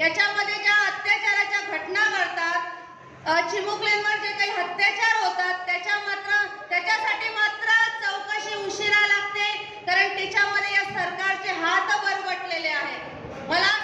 याच्यामध्ये ज्या अत्याचाराच्या घटना घडतात चिमुकल्यांवर जे काही अत्याचार होतात त्याच्या मात्र त्याच्यासाठी मात्र चौकशी उशिरा लागते कारण त्याच्यामध्ये या सरकारचे हात बरबटलेले आहेत. मला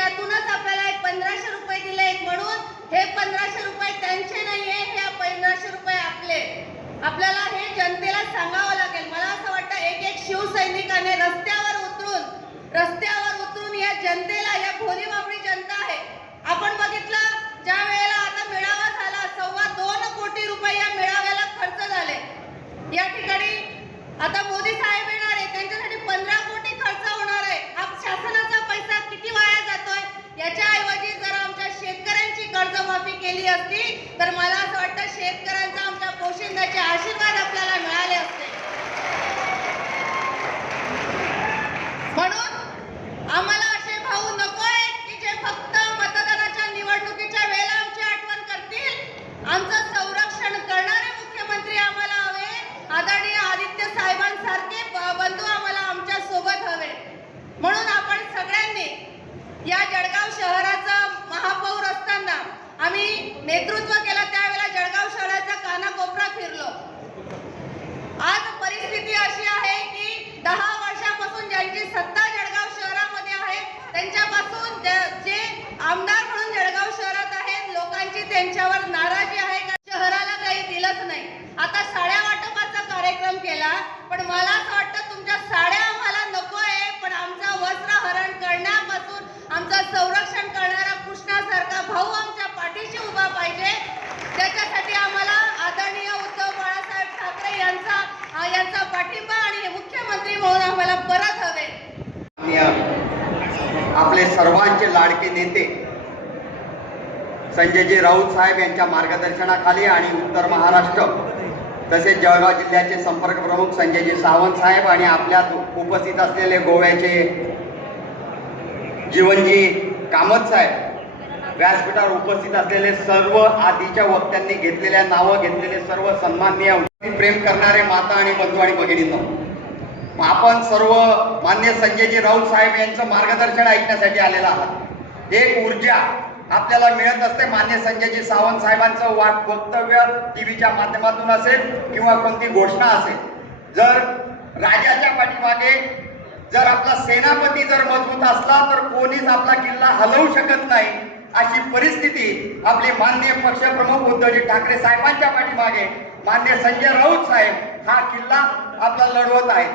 त्यातूनच आपल्याला एक पंधराशे रुपये दिले म्हणून. हे पंधराशे रुपये त्यांचे नाही आहे हे पंधराशे रुपये आपले. आपल्याला हे जनतेला सांगावं लागेल. मला असं वाटतं एक एक शिवसैनिकाने रस्त्यावर उतरून रस्त्यावर उतरून या जनतेला या भोली बाबडी जनता आहे. त्यांच्यावर नाराजी आहे का? शहराला काही दिलंच नाही. आता साड्या वाटपाचा कार्यक्रम केला पण मला असं वाटतं तुमच्या साड्या आम्हाला नको आहे पण आमचा वस्त्र हरण करण्यापासून आमचं संरक्षण करणारा कृष्णासारखा भाऊ आमच्या पाठीशी उभा पाहिजे. त्याच्यासाठी आम्हाला आदरणीय उद्धव बाळासाहेब ठाकरे यांचा यांचा पाठिंबा आणि मुख्यमंत्री म्हणून आम्हाला परत हवे. आपले सर्वांचे लाडके नेते संजयजी राऊत साहेब यांच्या मार्गदर्शनाखाली आणि उत्तर महाराष्ट्र तसेच जळगाव जिल्ह्याचे संपर्क प्रमुख संजयजी सावंत साहेब आणि आपल्या उपस्थित असलेले गोव्याचे जीवनजी कामत साहेब व्यासपीठावर उपस्थित असलेले सर्व आधीच्या वक्त्यांनी घेतलेल्या नावं घेतलेले सर्व सन्माननीय प्रेम करणारे माता आणि बंधू आणि भगिनींना आपण सर्व मान्य संजयजी राऊत साहेब यांचं मार्गदर्शन ऐकण्यासाठी आलेला आहात. एक ऊर्जा आपल्याला मिळत असते मान्य संजयजी सावंत साहेबांचं वाट वक्तव्य टीव्हीच्या माध्यमातून असेल किंवा कोणती घोषणा असेल. जर राजाच्या पाठीमागे जर आपला सेनापती जर मजबूत असला तर कोणीच आपला किल्ला हलवू शकत नाही. अशी परिस्थिती आपले मान्य पक्षप्रमुख उद्धवजी ठाकरे साहेबांच्या पाठीमागे मान्य संजय राऊत साहेब हा किल्ला आपला लढवत आहे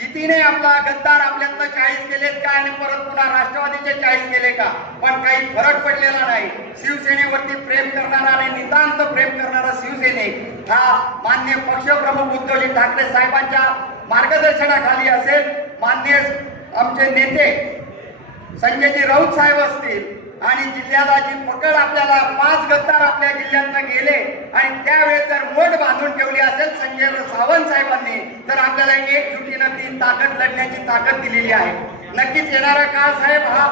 कितीने आपला गद्दार आपल्यातनं चाळीस केलेत का आणि परत पुन्हा राष्ट्रवादीचे चाळीस केले का? पण काही फरक पडलेला नाही. शिवसेनेवरती प्रेम करणारा आणि नितांत प्रेम करणारा शिवसेने हा मान्य पक्षप्रमुख उद्धवजी ठाकरे साहेबांच्या मार्गदर्शनाखाली असेल. मान्य आमचे नेते संजयजी राऊत साहेब असतील आणि जिल्ह्याला जी पकड आपल्याला पाच गद्दार आपल्या जिल्ह्यातनं गेले. आणि त्यावेळेस जर मोठ बांधून ठेवली असेल संजय सावंत साहेबांनी तर आपल्याला एकजुटीनं ती ताकद लढण्याची ताकद दिलेली आहे. नक्कीच येणारा काळ साहेब हा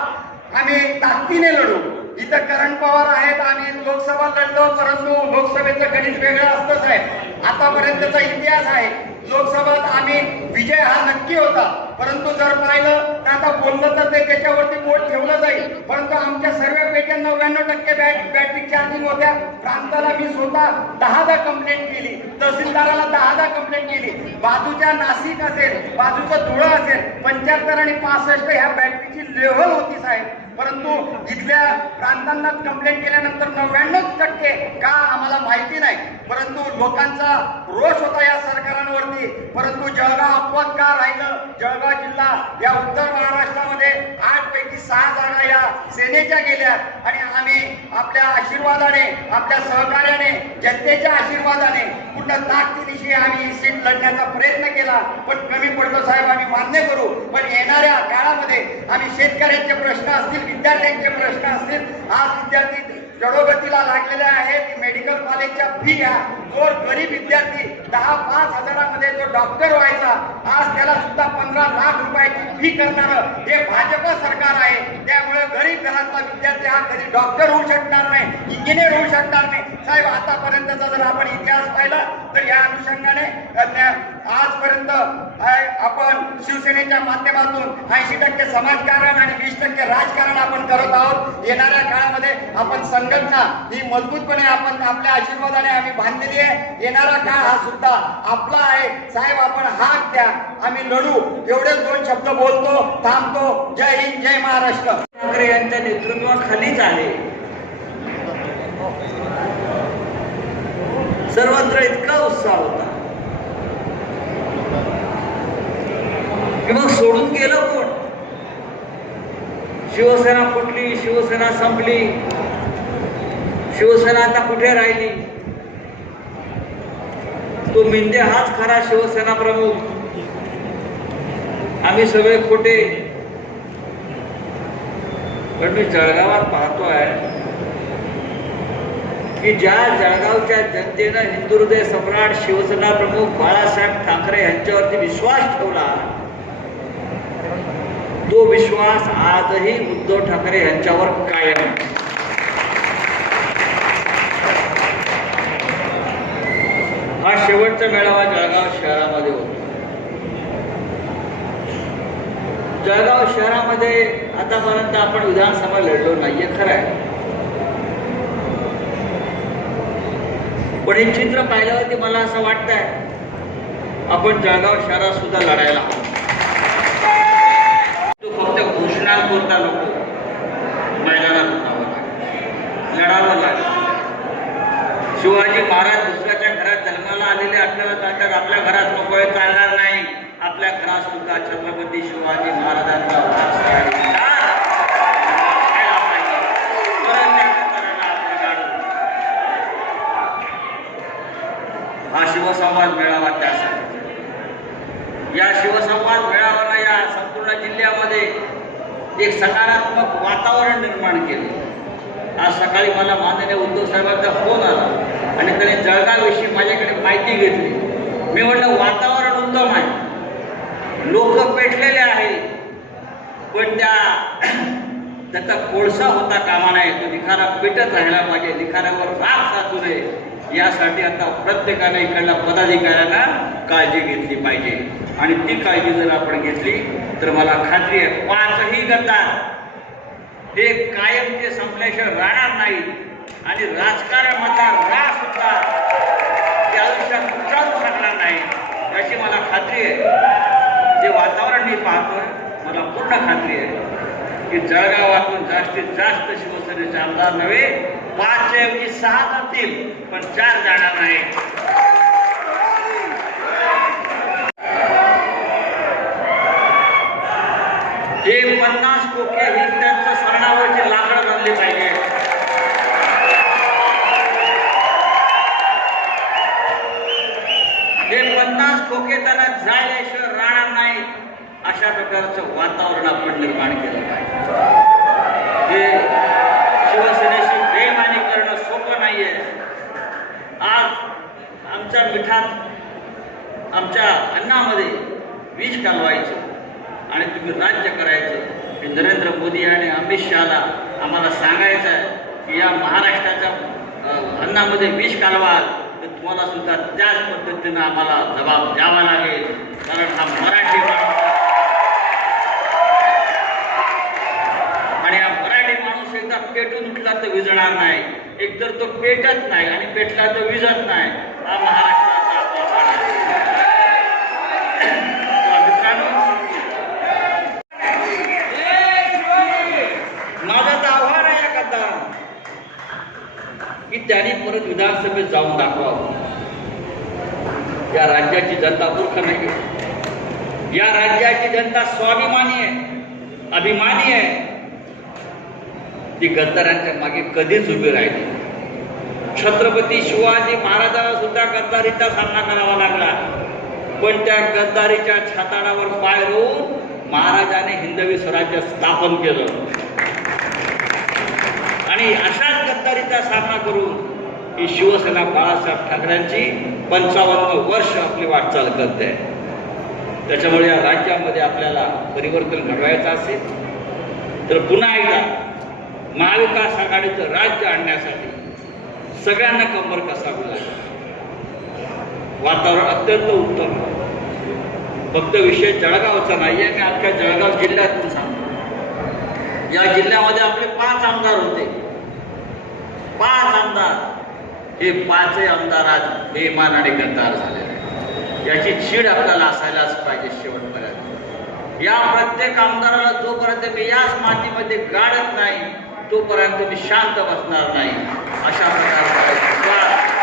आम्ही ताकदीने लढू. इथं करण पवार आहेत आम्ही लोकसभा लढलो परंतु लोकसभेचं गणित वेगळं असतंच साहेब. आतापर्यंतचा इतिहास आहे. लोकसभेत आम्ही विजय हा नक्की होता. परंतु जर पाहिलं तर आता बोललं तर ते त्याच्यावरती बोट ठेवलं जाईल. परंतु आमच्या सर्व पेट्या नव्याण्णव टक्के बॅटरी चार्जिंग होत्या. प्रांताला मी स्वतः दहादा कंप्लेंट केली. तहसीलदाराला दहादा कंप्लेंट केली. बाजूच्या नाशिक असेल बाजूचं धुळं असेल पंच्याहत्तर आणि पासष्ट ह्या बॅटरीची लेव्हल होती साहेब. परंतु इथल्या प्रांतांना कंप्लेंट केल्यानंतर नव्याण्णव टक्के का आम्हाला माहिती नाही? परंतु लोकांचा रोष होता या सरकारांवरती. परंतु जळगाव अपवाद का राहिलं? जळगाव जिल्हा या उत्तर महाराष्ट्रामध्ये आठ पैकी सहा जागा या सेनेच्या गेल्या. आणि आम्ही आपल्या आशीर्वादाने आपल्या सहकार्याने जनतेच्या आशीर्वादाने पूर्ण ताकदीनिशी आम्ही ही सीट लढण्याचा प्रयत्न केला. पण कमी पडलो साहेब आम्ही मान्य करू. काळामध्ये आम्ही शेतकऱ्यांचे प्रश्न असतील विद्यार्थ्यांचे प्रश्न असतील आज विद्यार्थी जडोगतीला लागलेले आहेत. मेडिकल कॉलेजच्या फी घ्या. जो गरीब विद्यार्थी दहा पाच हजारामध्ये जो डॉक्टर व्हायचा आज त्याला सुद्धा पंधरा लाख रुपयाची फी करणार हे भाजप सरकार आहे. त्यामुळे गरीब घरातला विद्यार्थी हा कधी डॉक्टर होऊ शकणार नाही इंजिनियर होऊ शकणार नाही. साहेब आतापर्यंतचा जर आपण इतिहास पाहिला तर या अनुषंगाने आजपर्यंत आपण शिवसेनेच्या माध्यमातून ऐंशी टक्के समाजकारण आणि वीस टक्के राजकारण आपण करत आहोत. येणाऱ्या काळामध्ये आपण संघटना ही मजबूतपणे आपण आपल्या आशीर्वादाने आम्ही बांधलेली आहे. येणारा काळ हा सुद्धा आपला आहे. साहेब आपण हाक द्या. आम्ही लढू. एवढेच दोन शब्द बोलतो थांबतो. जय हिंद जय महाराष्ट्र. ठाकरे यांच्या नेतृत्वाखालीच आहे. सर्वत्र इतका उत्साह होता. की मग सोडून गेलं कोण? शिवसेना फुटली शिवसेना संपली. शिवसेना आता कुठे राहिली? तो मिंदे हाच खरा शिवसेना प्रमुख. आम्ही सगळे खोटे. पण मी जळगावात पाहतो आहे की ज्या जळगावच्या जनतेनं हिंदुहृदय सम्राट शिवसेना प्रमुख बाळासाहेब ठाकरे यांच्यावरती विश्वास ठेवला तो विश्वास आजही उद्धव ठाकरे यांच्यावर कायम आहे. हा शेवटचा मेळावा जळगाव शहरामध्ये होतो जळगाव शहरामध्ये आतापर्यंत आपण विधानसभा लढलो नाहीये खरं आहे पण हे चित्र पाहिल्यावरती मला असं वाटतंय आपण जळगाव शहरात सुद्धा लढायला तो फक्त घोषणा नको मैदानात लढावं लागलं. शिवाजी महाराज दुसऱ्याच्या घरात जन्माला आलेले आपल्याला चालतात आपल्या घरात नको चालणार नाही. आपल्या घरात सुद्धा छत्रपती शिवाजी महाराजांचा वास आहे. राहायला पाहिजे. परत एकदा करायला आपण काढू. हा शिवसंवाद मेळावा त्यासाठी. या शिवसंवाद मेळाव्याला या संपूर्ण जिल्ह्यामध्ये एक सकारात्मक वातावरण निर्माण केलं. आज सकाळी मला माननीय उद्धव साहेबांचा फोन आला आणि त्याने जळगावविषयी माझ्याकडे माहिती घेतली. मी म्हटलं वातावरण उत्तम आहे. लोक पेटलेले आहेत. पण त्या त्याचा कोळसा होता कामा नये. तो निखारा पेटत राहिला. पाहिजे निखाऱ्यावर राग साचू नये. यासाठी आता प्रत्येकाने इकडल्या पदाधिकाऱ्यांना काळजी घेतली पाहिजे. आणि ती काळजी जर आपण घेतली तर मला खात्री आहे पाचही गद्दार हे कायम ते संपल्याशिवाय राहणार नाही आणि राजकारणामधला राग सुद्धा ते आयुष्यात कुठलाच शकणार नाही याची मला खात्री आहे. जे वातावरण मी पाहतोय मला पूर्ण खात्री आहे की जळगावातून जास्तीत जास्त शिवसेनेचे आमदार नव्हे पाचच्या ऐवजी सहा जातील पण चार जाणार नाही. हे पन्नास कोके ही त्यांचं सरणावरची लाकडं बनली पाहिजे. हे पन्नास कोके त्यांना जायल्याशिवाय राहणार नाही. अशा प्रकारचं वातावरण आपण निर्माण केलं पाहिजे. हे शिवसेनेशी प्रेमाने करणं सोपं नाहीये आज आमच्या मिठात आमच्या अन्नामध्ये विष कालवायचं आणि तुम्ही राज्य करायचं हे नरेंद्र मोदी आणि अमित शहाला आम्हाला सांगायचं आहे की या महाराष्ट्राच्या अन्नामध्ये विष कालवा तर तुम्हाला सुद्धा त्याच पद्धतीनं आम्हाला जबाब द्यावा लागेल. कारण हा मराठी माणूस आणि हा मराठी माणूस एकदा पेटून उठला तर विजणार नाही. एकतर तो पेटत नाही आणि पेटला तर विजत नाही. तर आहे की त्यांनी परत विधानसभेत जाऊन दाखवावं. या राज्याची जनता मूर्ख नाही. या राज्याची जनता स्वाभिमानी आहे अभिमानी आहे. ती गद्दारांच्या मागे कधीच उभी राहिली छत्रपती शिवाजी महाराजाला सुद्धा गद्दारीचा सामना करावा लागला. पण त्या गद्दारीच्या छाताडावर पाय रोवून महाराजाने हिंदवी स्वराज्य स्थापन केलं. आणि अशाच गद्दारीचा सामना करून ही शिवसेना बाळासाहेब ठाकरेंची पंचावन्न वर्ष आपली वाटचाल करते. त्याच्यामुळे या राज्यामध्ये आपल्याला परिवर्तन घडवायचं असेल तर पुन्हा एकदा महाविकास आघाडीचं राज्य आणण्यासाठी सगळ्यांना कंबर कसावी लागेल. वातावरण अत्यंत उत्तम. फक्त विषय जळगावचा नाही आहे मी अख्ख्या जळगाव जिल्ह्यातून सांगतो. या जिल्ह्यामध्ये आपले पाच आमदार होते. पाच आमदार. हे पाचही आमदार आज बेमान आणि गद्दार झालेले याची चीड आपल्याला असायलाच पाहिजे शेवटपर्यंत. या प्रत्येक आमदाराला जोपर्यंत मी याच मातीमध्ये गाडत नाही तोपर्यंत मी शांत बसणार नाही. अशा प्रकारचा